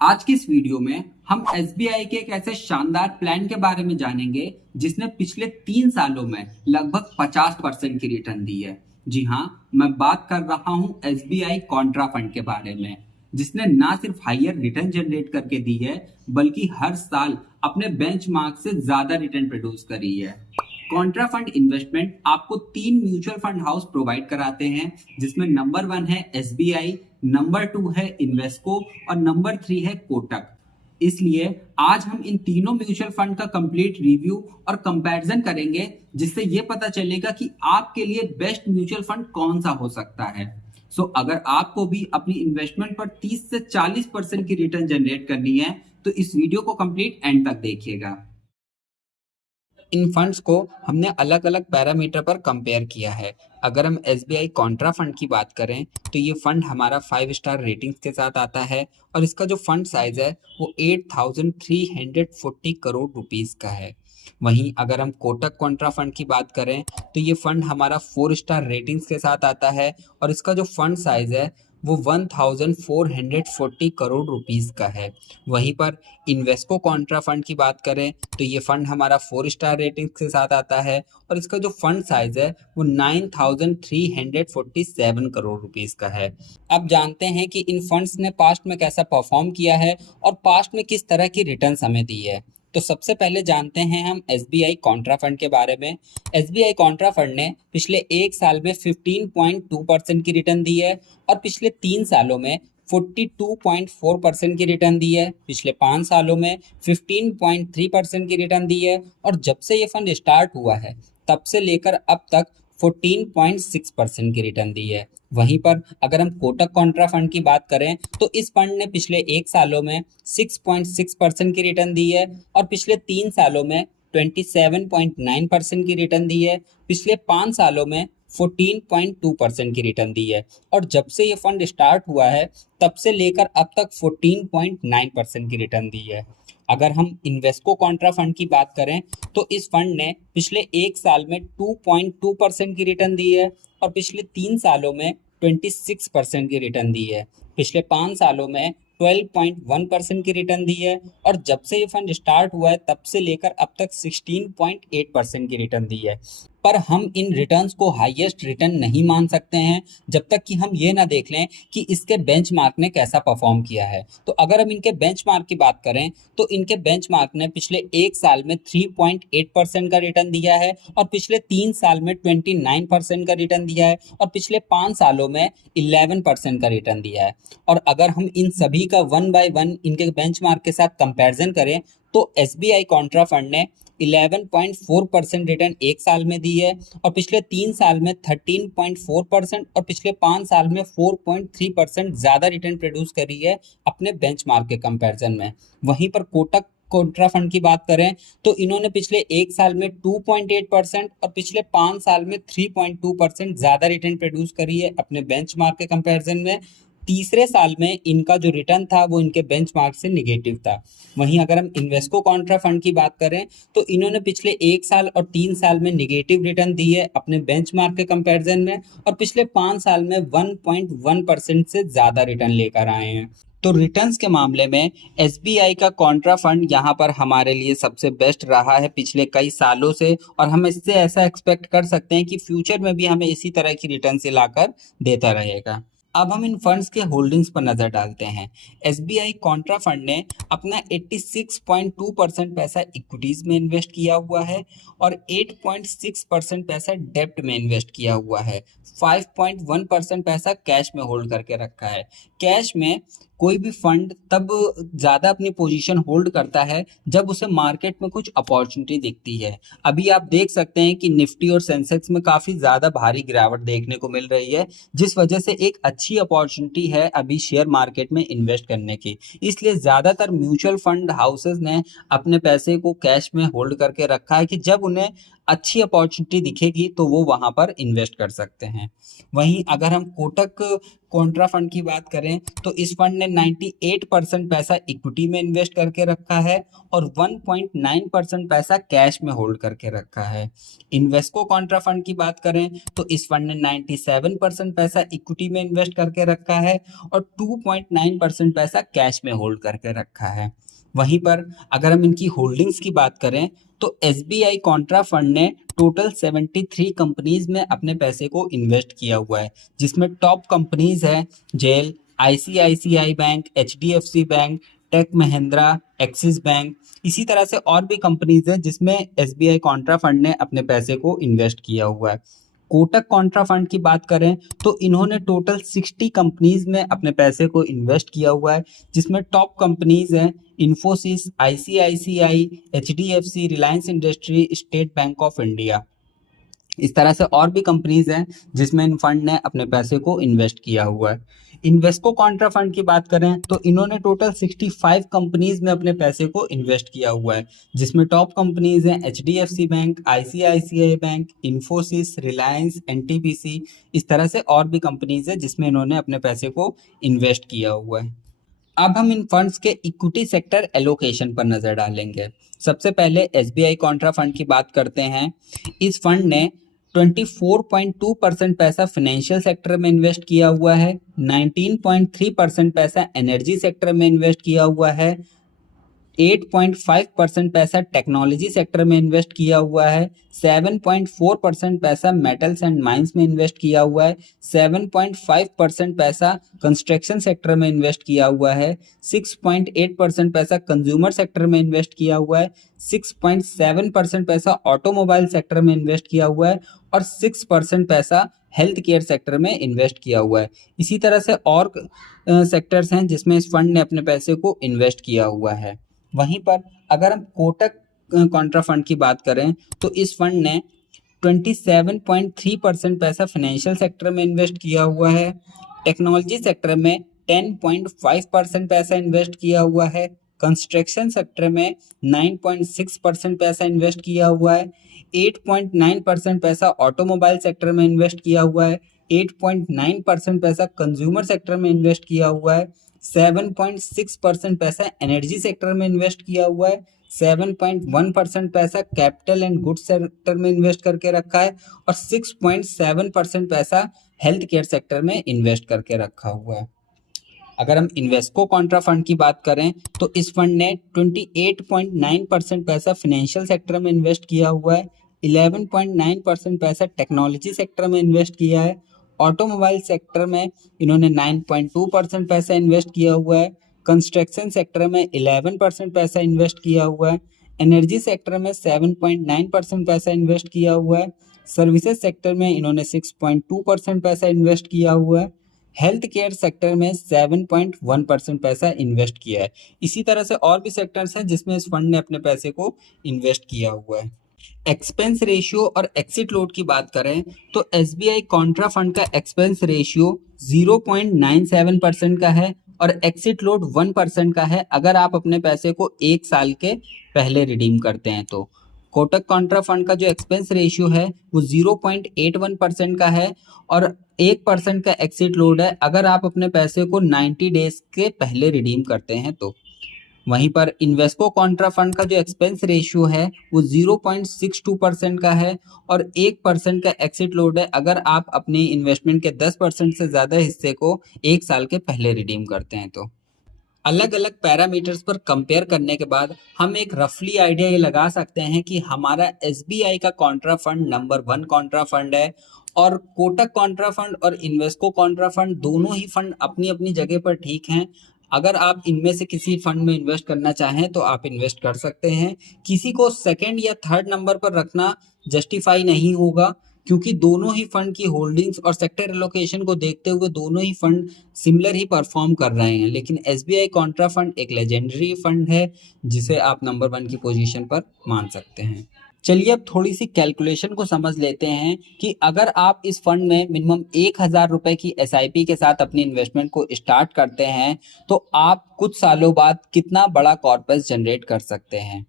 आज की इस वीडियो में हम एसबीआई के एक ऐसे शानदार प्लान के बारे में जानेंगे जिसने पिछले 3 सालों में लगभग 50% की रिटर्न दी है। जी हाँ, मैं बात कर रहा हूँ एसबीआई कॉन्ट्रा फंड के बारे में, जिसने ना सिर्फ हायर रिटर्न जनरेट करके दी है बल्कि हर साल अपने बेंचमार्क से ज्यादा रिटर्न प्रोड्यूस करी है। कॉन्ट्रा फंड इन्वेस्टमेंट आपको 3 म्यूचुअल फंड हाउस प्रोवाइड कराते हैं, जिसमें नंबर 1 है एसबीआई, नंबर 2 है इन्वेस्को और नंबर 3 है कोटक। इसलिए आज हम इन तीनों म्यूचुअल फंड का कंप्लीट रिव्यू और कंपैरिजन करेंगे, जिससे ये पता चलेगा कि आपके लिए बेस्ट म्यूचुअल फंड कौन सा हो सकता है। अगर आपको भी अपनी इन्वेस्टमेंट पर 30 से 40% की रिटर्न जनरेट करनी है तो इस वीडियो को कंप्लीट एंड तक देखिएगा। इन फंड्स को हमने अलग अलग पैरामीटर पर कंपेयर किया है। अगर हम एसबीआई कॉन्ट्रा फंड की बात करें तो ये फंड हमारा 5 स्टार रेटिंग्स के साथ आता है और इसका जो फंड साइज है वो 8,340 करोड़ रुपीस का है। वहीं अगर हम कोटक कॉन्ट्रा फंड की बात करें तो ये फंड हमारा 4 स्टार रेटिंग्स के साथ आता है और इसका जो फंड साइज है वो 1,440 करोड़ रुपीस का है। वहीं पर इन्वेस्को कॉन्ट्रा फंड की बात करें तो ये फंड हमारा 4 स्टार रेटिंग के साथ आता है और इसका जो फंड साइज है वो 9,347 करोड़ रुपीस का है। अब जानते हैं कि इन फंड्स ने पास्ट में कैसा परफॉर्म किया है और पास्ट में किस तरह की रिटर्न्स हमें दी है। तो सबसे पहले जानते हैं हम एसबीआई कॉन्ट्रा फंड के बारे में। एसबीआई कॉन्ट्रा फंड ने पिछले एक साल में 15.2% की रिटर्न दी है और पिछले 3 सालों में 42.4% की रिटर्न दी है। पिछले 5 सालों में 15.3% की रिटर्न दी है और जब से ये फंड स्टार्ट हुआ है तब से लेकर अब तक 14.6% की रिटर्न दी है। वहीं पर अगर हम कोटक कॉन्ट्रा फंड की बात करें तो इस फंड ने पिछले एक सालों में 6.6% की रिटर्न दी है और पिछले 3 सालों में 27.9% की रिटर्न दी है। पिछले 5 सालों में 14.2% की रिटर्न दी है और जब से ये फंड स्टार्ट हुआ है तब से लेकर अब तक 14.9% की रिटर्न दी है। अगर हम इन्वेस्को कॉन्ट्रा फंड की बात करें तो इस फंड ने पिछले एक साल में 2.2% की रिटर्न दी है और पिछले 3 सालों में 26% की रिटर्न दी है। पिछले 5 सालों में 12.1% की रिटर्न दी है और जब से ये फंड स्टार्ट हुआ है तब से लेकर अब तक 16.8% की रिटर्न दी है। पर हम इन रिटर्न्स को हाईएस्ट रिटर्न नहीं मान सकते हैं जब तक कि हम ये ना देख लें कि इसके बेंचमार्क ने कैसा परफॉर्म किया है। तो अगर हम इनके बेंचमार्क की बात करें तो इनके बेंचमार्क ने पिछले एक साल में 3.8% का रिटर्न दिया है और पिछले 3 साल में 29% का रिटर्न दिया है और पिछले 5 सालों में 11% का रिटर्न दिया है। और अगर हम इन सभी का 1 बाय 1 इनके बेंचमार्क के साथ कंपैरिजन करें तो एसबीआई कॉन्ट्रा फंड ने 11.4% रिटर्न एक साल में दी है और पिछले 3 साल में 13.4% और पिछले 5 साल में 4.3% ज़्यादा रिटर्न प्रोड्यूस करी है अपने बेंचमार्क के कंपैरिजन में। वहीं पर कोटक कॉन्ट्रा फंड की बात करें तो इन्होंने पिछले एक साल में 2.8% और पिछले 5 साल में 3.2% ज़्यादा रिटर्न प्रोड्यूस करी है अपने बेंचमार्क के कंपैरिजन में। तीसरे साल में इनका जो रिटर्न था वो इनके बेंचमार्क से निगेटिव था। वहीं अगर हम इन्वेस्को कॉन्ट्रा फंड की बात करें तो इन्होंने पिछले एक साल और 3 साल में निगेटिव रिटर्न दी है अपने बेंचमार्क के कंपैरिजन में और पिछले 5 साल में 1.1% से ज़्यादा रिटर्न लेकर आए हैं। तो रिटर्न्स के मामले में एसबीआई का कॉन्ट्रा फंड यहाँ पर हमारे लिए सबसे बेस्ट रहा है पिछले कई सालों से और हम इससे ऐसा एक्सपेक्ट कर सकते हैं कि फ्यूचर में भी हमें इसी तरह की रिटर्न से लाकर देता रहेगा। अब हम इन फंड्स के होल्डिंग्स पर नजर डालते हैं। एसबीआई कॉन्ट्रा फंड ने अपना 86.2% पैसा इक्विटीज में इन्वेस्ट किया हुआ है और 8.6% पैसा डेब्ट में इन्वेस्ट किया हुआ है। 5.1% पैसा कैश में होल्ड करके रखा है। कैश में कोई भी फंड तब ज़्यादा अपनी पोजीशन होल्ड करता है जब उसे मार्केट में कुछ अपॉर्चुनिटी दिखती है। अभी आप देख सकते हैं कि निफ्टी और सेंसेक्स में काफ़ी ज़्यादा भारी गिरावट देखने को मिल रही है, जिस वजह से एक अच्छी अपॉर्चुनिटी है अभी शेयर मार्केट में इन्वेस्ट करने की। इसलिए ज़्यादातर म्यूचुअल फंड हाउसेज ने अपने पैसे को कैश में होल्ड करके रखा है कि जब उन्हें अच्छी अपॉर्चुनिटी दिखेगी तो वो वहां पर इन्वेस्ट कर सकते हैं। वहीं अगर हम कोटक कॉन्ट्रा फंड की बात करें तो इस फंड ने 98% पैसा इक्विटी में इन्वेस्ट करके रखा है और 1.9% पैसा कैश में होल्ड करके रखा है। इन्वेस्को कॉन्ट्रा फंड की बात करें तो इस फंड ने 97% पैसा इक्विटी में इन्वेस्ट करके रखा है और 2.9% पैसा कैश में होल्ड करके रखा है। वहीं पर अगर हम इनकी होल्डिंग्स की बात करें तो एसबीआई कॉन्ट्रा फंड ने टोटल 73 कंपनीज में अपने पैसे को इन्वेस्ट किया हुआ है, जिसमें टॉप कंपनीज है जेल, ICICI bank, HDFC bank, tech Mahindra, Axis bank. इसी तरह से और भी कंपनीज है जिसमें एसबीआई कॉन्ट्रा फंड ने अपने पैसे को इन्वेस्ट किया हुआ है। कोटक कॉन्ट्रा फंड की बात करें तो इन्होंने टोटल 60 कंपनीज में अपने पैसे को इन्वेस्ट किया हुआ है, जिसमें टॉप कंपनीज हैं Infosys, ICICI, HDFC, Reliance industry, state bank of India. इस तरह से और भी कंपनीज हैं जिसमें इन फंड ने अपने पैसे को इन्वेस्ट किया हुआ है। इन्वेस्को कॉन्ट्रा फंड की बात करें तो इन्होंने टोटल 65 कंपनीज में अपने पैसे को इन्वेस्ट किया हुआ है, जिसमें टॉप कंपनीज हैं HDFC bank, ICICI bank, Infosys, Reliance, NTPC. इस तरह से और भी कंपनीज है जिसमें इन्होंने अपने पैसे को इन्वेस्ट किया हुआ है। अब हम इन फंड्स के इक्विटी सेक्टर एलोकेशन पर नजर डालेंगे। सबसे पहले एसबीआई कॉन्ट्रा फंड की बात करते हैं। इस फंड ने 24.2% पैसा फाइनेंशियल सेक्टर में इन्वेस्ट किया हुआ है, 19.3% पैसा एनर्जी सेक्टर में इन्वेस्ट किया हुआ है, 8.5% पैसा टेक्नोलॉजी सेक्टर में इन्वेस्ट किया हुआ है, 7.4% पैसा मेटल्स एंड माइंस में इन्वेस्ट किया हुआ है, 7.5% पैसा कंस्ट्रक्शन सेक्टर में इन्वेस्ट किया हुआ है, 6.8% पैसा कंज्यूमर सेक्टर में इन्वेस्ट किया हुआ है, 6.7% पैसा ऑटोमोबाइल सेक्टर में इन्वेस्ट किया हुआ है और 6% पैसा हेल्थ केयर सेक्टर में इन्वेस्ट किया हुआ है। इसी तरह से और सेक्टर्स हैं जिसमें इस फंड ने अपने पैसे को इन्वेस्ट किया हुआ है। वहीं पर अगर हम कोटक कॉन्ट्रा फंड की बात करें तो इस फंड ने 27.3% पैसा फाइनेंशियल सेक्टर में इन्वेस्ट किया हुआ है, टेक्नोलॉजी सेक्टर में 10.5% पैसा इन्वेस्ट किया हुआ है, कंस्ट्रक्शन सेक्टर में 9.6% पैसा इन्वेस्ट किया हुआ है, 8.9% पैसा ऑटोमोबाइल सेक्टर में इन्वेस्ट किया हुआ है, 8.9% पैसा कंज्यूमर सेक्टर में इन्वेस्ट किया हुआ है, 7.6% पैसा एनर्जी सेक्टर में इन्वेस्ट किया हुआ है, 7.1% पैसा कैपिटल एंड गुड्स सेक्टर में इन्वेस्ट करके रखा है और 6.7% पैसा हेल्थ केयर सेक्टर में इन्वेस्ट करके रखा हुआ है। अगर हम इन्वेस्को कॉन्ट्रा फंड की बात करें तो इस फंड ने 28.9% पैसा फाइनेंशियल सेक्टर में इन्वेस्ट किया हुआ है, 11.9% पैसा टेक्नोलॉजी सेक्टर में इन्वेस्ट किया है, ऑटोमोबाइल सेक्टर में इन्होंने 9.2% पैसा इन्वेस्ट किया हुआ है, कंस्ट्रक्शन सेक्टर में 11% पैसा इन्वेस्ट किया हुआ है, एनर्जी सेक्टर में 7.9% पैसा इन्वेस्ट किया हुआ है, सर्विसेज सेक्टर में इन्होंने 6.2% पैसा इन्वेस्ट किया हुआ है, हेल्थ केयर सेक्टर में 7.1% पैसा इन्वेस्ट किया है। इसी तरह से और भी सेक्टर्स हैं जिसमें इस फंड ने अपने पैसे को इन्वेस्ट किया हुआ है। एक्सपेंस रेशियो और एक्सिट लोड की बात करें तो एसबीआई कॉन्ट्रा फंड का एक्सपेंस रेशियो 0.97% का है और एक्सिट लोड 1% का है अगर आप अपने पैसे को 1 साल के पहले रिडीम करते हैं तो। कोटक कॉन्ट्रा फंड का जो एक्सपेंस रेशियो है वो 0.81% का है और 1% का एक्सिट लोड है अगर आप अपने पैसे को 90 डेज के पहले रिडीम करते हैं तो। वहीं पर इन्वेस्को कॉन्ट्रा फंड का जो एक्सपेंस रेशियो है वो 0.62% का है और 1% का एक्सिट लोड है अगर आप अपनी इन्वेस्टमेंट के 10% से ज़्यादा हिस्से को 1 साल के पहले रिडीम करते हैं तो। अलग अलग पैरामीटर्स पर कंपेयर करने के बाद हम एक रफली आइडिया ये लगा सकते हैं कि हमारा एसबीआई का Contra fund number 1 Contra fund है और कोटक कॉन्ट्रा फंड और इन्वेस्को कॉन्ट्रा फंड दोनों ही फंड अपनी अपनी जगह पर ठीक हैं। अगर आप इनमें से किसी फंड में इन्वेस्ट करना चाहें तो आप इन्वेस्ट कर सकते हैं। किसी को सेकंड या थर्ड नंबर पर रखना जस्टिफाई नहीं होगा क्योंकि दोनों ही फंड की होल्डिंग्स और सेक्टर एलोकेशन को देखते हुए दोनों ही फंड सिमिलर ही परफॉर्म कर रहे हैं। लेकिन एसबीआई कॉन्ट्रा फंड एक लेजेंडरी फंड है जिसे आप नंबर 1 की पोजीशन पर मान सकते हैं। चलिए अब थोड़ी सी कैलकुलेशन को समझ लेते हैं कि अगर आप इस फंड में मिनिमम 1000 रुपए की एसआईपी के साथ अपनी इन्वेस्टमेंट को स्टार्ट करते हैं तो आप कुछ सालों बाद कितना बड़ा कॉर्पस जनरेट कर सकते हैं।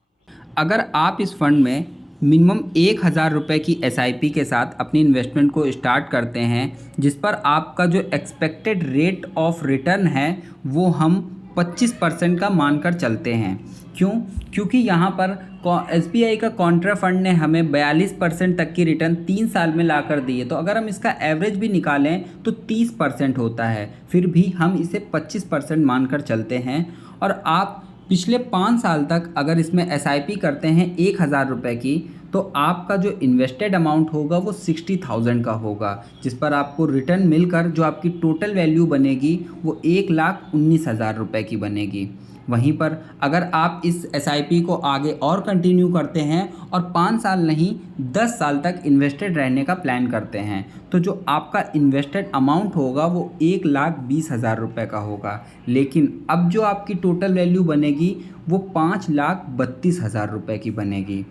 अगर आप इस फंड में मिनिमम 1,000 रुपये की SIP के साथ अपनी इन्वेस्टमेंट को स्टार्ट करते हैं, जिस पर आपका जो एक्सपेक्टेड रेट ऑफ रिटर्न है वो हम 25% का मानकर चलते हैं। क्यों? क्योंकि यहाँ पर SBI का कॉन्ट्रा फंड ने हमें 42% तक की रिटर्न 3 साल में ला कर दी है। तो अगर हम इसका एवरेज भी निकालें तो 30% होता है, फिर भी हम इसे 25% मानकर चलते हैं। और आप पिछले 5 साल तक अगर इसमें SIP करते हैं 1,000 रुपये की, तो आपका जो इन्वेस्टेड अमाउंट होगा वो 60,000 का होगा, जिस पर आपको रिटर्न मिलकर जो आपकी टोटल वैल्यू बनेगी वो 1,19,000 रुपये की बनेगी। वहीं पर अगर आप इस SIP को आगे और कंटिन्यू करते हैं और 5 साल नहीं 10 साल तक इन्वेस्टेड रहने का प्लान करते हैं, तो जो आपका इन्वेस्टेड अमाउंट होगा वो 1,20,000 रुपये का होगा। लेकिन अब जो आपकी टोटल वैल्यू बनेगी वो 5,32,000 रुपये की बनेगी।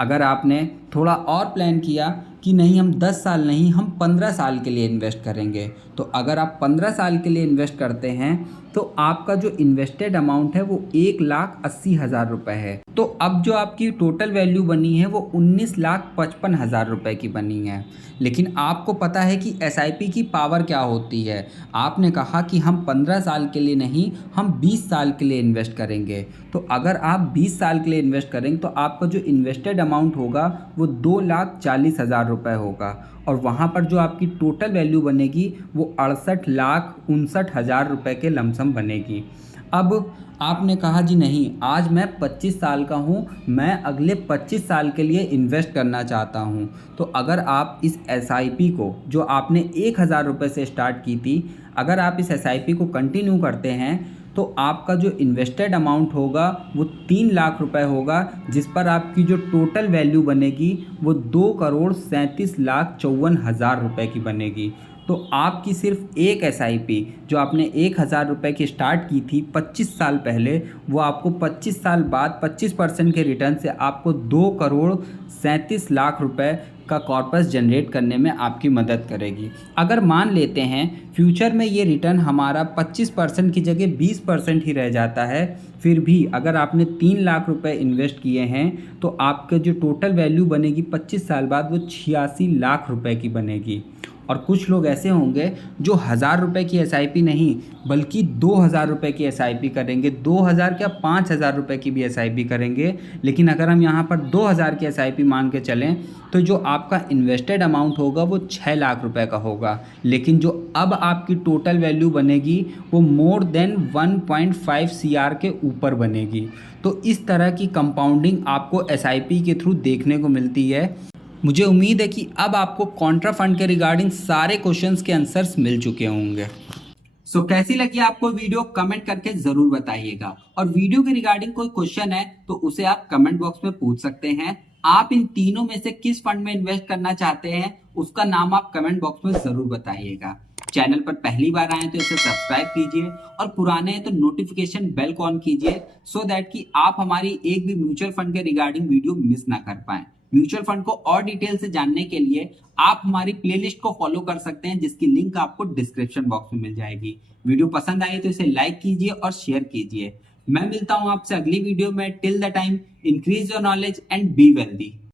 अगर आपने थोड़ा और प्लान किया कि नहीं हम 10 साल नहीं हम 15 साल के लिए इन्वेस्ट करेंगे, तो अगर आप 15 साल के लिए इन्वेस्ट करते हैं तो आपका जो इन्वेस्टेड अमाउंट है वो 1,80,000 रुपये है। तो अब जो आपकी टोटल वैल्यू बनी है वो 19,55,000 रुपये की बनी है। लेकिन आपको पता है कि SIP की पावर क्या होती है। आपने कहा कि हम 15 साल के लिए नहीं हम 20 साल के लिए इन्वेस्ट करेंगे। तो अगर आप 20 साल के लिए इन्वेस्ट करेंगे तो आपका जो इन्वेस्टेड अमाउंट होगा वो 2,40,000 रुपये होगा, और वहाँ पर जो आपकी टोटल वैल्यू बनेगी वो 68,59,000 रुपये के लमसम बनेगी। अब आपने कहा जी नहीं आज मैं 25 साल का हूँ, मैं अगले 25 साल के लिए इन्वेस्ट करना चाहता हूँ। तो अगर आप इस SIP को जो आपने 1,000 रुपये से स्टार्ट की थी, अगर आप इस SIP को कंटिन्यू करते हैं तो आपका जो इन्वेस्टेड अमाउंट होगा वो 3,00,000 रुपये होगा, जिस पर आपकी जो टोटल वैल्यू बनेगी वो 2,37,54,000 रुपये की बनेगी। तो आपकी सिर्फ एक SIP जो आपने 1,000 रुपये की स्टार्ट की थी 25 साल पहले, वो आपको 25 साल बाद 25% के रिटर्न से आपको 2,37,00,000 रुपये का कॉर्पस जनरेट करने में आपकी मदद करेगी। अगर मान लेते हैं फ्यूचर में ये रिटर्न हमारा 25% की जगह 20% ही रह जाता है, फिर भी अगर आपने 3,00,000 रुपये इन्वेस्ट किए हैं तो आपके जो टोटल वैल्यू बनेगी 25 साल बाद वो 86,00,000 रुपये की बनेगी। और कुछ लोग ऐसे होंगे जो 1,000 रुपये की SIP नहीं बल्कि 2,000 रुपये की SIP करेंगे, 2,000 क्या 5,000 रुपये की भी SIP करेंगे। लेकिन अगर हम यहाँ पर 2,000 की SIP मान के चलें तो जो आपका इन्वेस्टेड अमाउंट होगा वो 6,00,000 रुपये का होगा, लेकिन जो अब आपकी टोटल वैल्यू बनेगी वो मोर देन 1.5 CR के ऊपर बनेगी। तो इस तरह की कंपाउंडिंग आपको SIP के थ्रू देखने को मिलती है। मुझे उम्मीद है कि अब आपको कॉन्ट्रा फंड के रिगार्डिंग सारे क्वेश्चंस के आंसर्स मिल चुके होंगे। सो कैसी लगी आपको वीडियो कमेंट करके जरूर बताइएगा, और वीडियो के रिगार्डिंग कोई क्वेश्चन है तो उसे आप कमेंट बॉक्स में पूछ सकते हैं। आप इन तीनों में से किस फंड में इन्वेस्ट करना चाहते हैं उसका नाम आप कमेंट बॉक्स में जरूर बताइएगा। चैनल पर पहली बार आए तो इसे सब्सक्राइब कीजिए, और पुराने हैं तो नोटिफिकेशन बेल को ऑन कीजिए, सो दैट कि आप हमारी एक भी म्यूचुअल फंड के रिगार्डिंग वीडियो मिस ना कर पाए। म्यूचुअल फंड को और डिटेल से जानने के लिए आप हमारी प्लेलिस्ट को फॉलो कर सकते हैं, जिसकी लिंक आपको डिस्क्रिप्शन बॉक्स में मिल जाएगी। वीडियो पसंद आई तो इसे लाइक कीजिए और शेयर कीजिए। मैं मिलता हूं आपसे अगली वीडियो में। Till the time increase your knowledge and be wealthy.